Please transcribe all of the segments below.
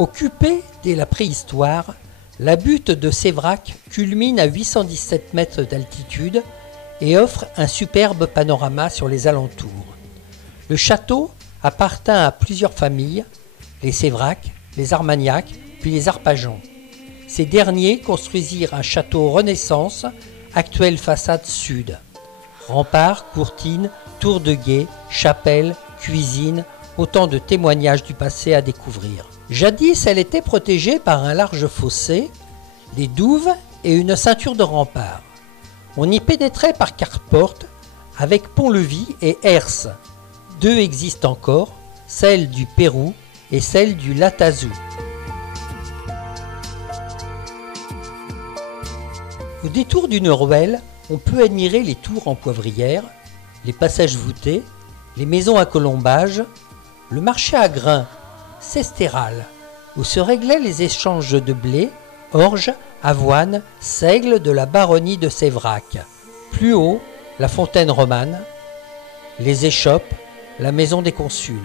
Occupée dès la préhistoire, la butte de Sévrac culmine à 817 mètres d'altitude et offre un superbe panorama sur les alentours. Le château appartint à plusieurs familles, les Sévrac, les Armagnac, puis les Arpajon. Ces derniers construisirent un château Renaissance, actuelle façade sud. Remparts, courtines, tour de guet, chapelle, cuisine, autant de témoignages du passé à découvrir. Jadis, elle était protégée par un large fossé, des douves et une ceinture de remparts. On y pénétrait par carporte avec pont-levis et herse. Deux existent encore, celle du Pérou et celle du Latazou. Au détour d'une ruelle, on peut admirer les tours en poivrière, les passages voûtés, les maisons à colombages, le marché à grains, Cestéral, où se réglaient les échanges de blé, orge, avoine, seigle de la baronnie de Sévrac. Plus haut, la fontaine romane, les échoppes, la maison des consuls.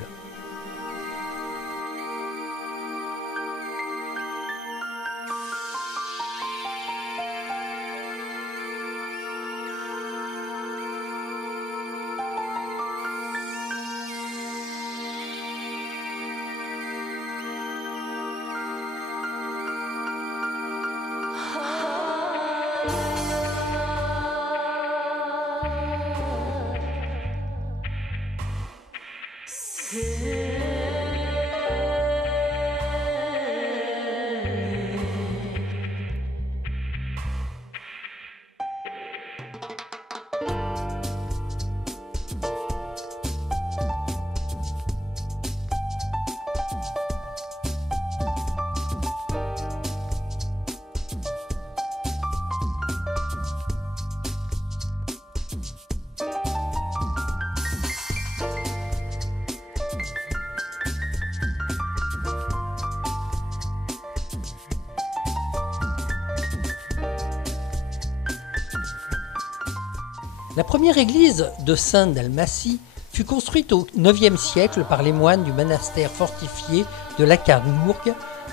La première église de Saint-Dalmatie fut construite au IXe siècle par les moines du monastère fortifié de Lacarnourg,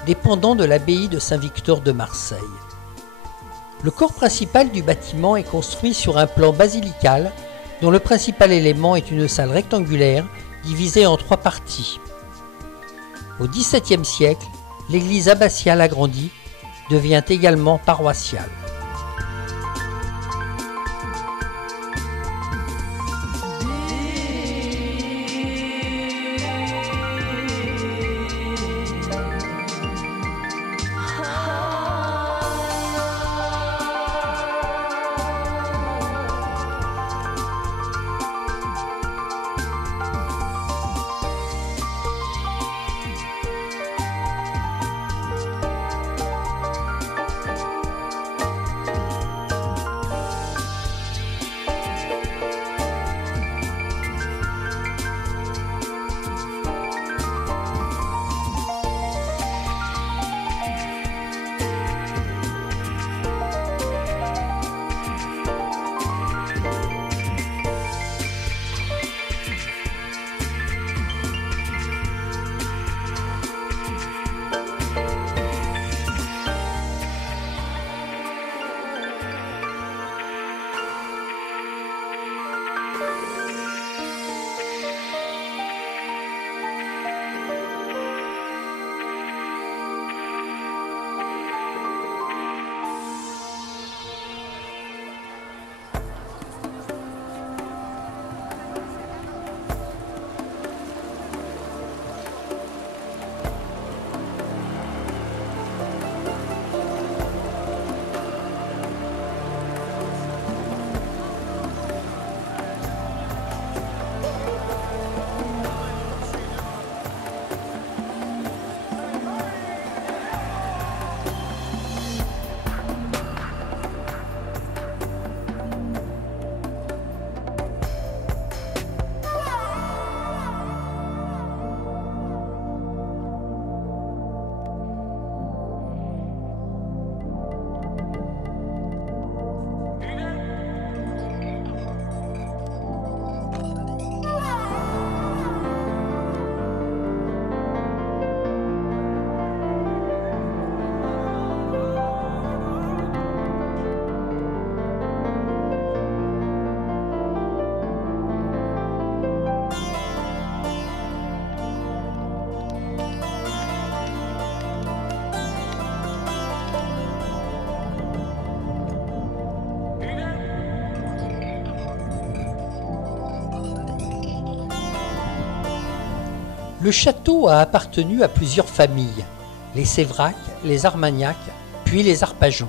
dépendant de l'abbaye de Saint-Victor de Marseille. Le corps principal du bâtiment est construit sur un plan basilical, dont le principal élément est une salle rectangulaire divisée en 3 parties. Au XVIIe siècle, l'église abbatiale agrandie devient également paroissiale. Le château a appartenu à plusieurs familles, les Sévrac, les Armagnac, puis les Arpajon.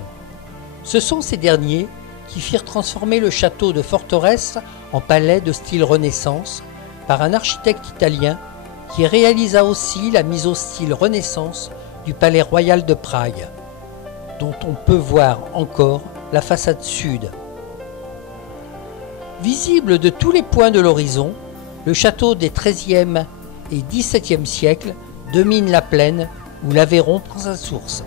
Ce sont ces derniers qui firent transformer le château de forteresse en palais de style Renaissance par un architecte italien qui réalisa aussi la mise au style Renaissance du palais royal de Prague, dont on peut voir encore la façade sud. Visible de tous les points de l'horizon, le château des XIIIe et XVIIe siècles domine la plaine où l'Aveyron prend sa source.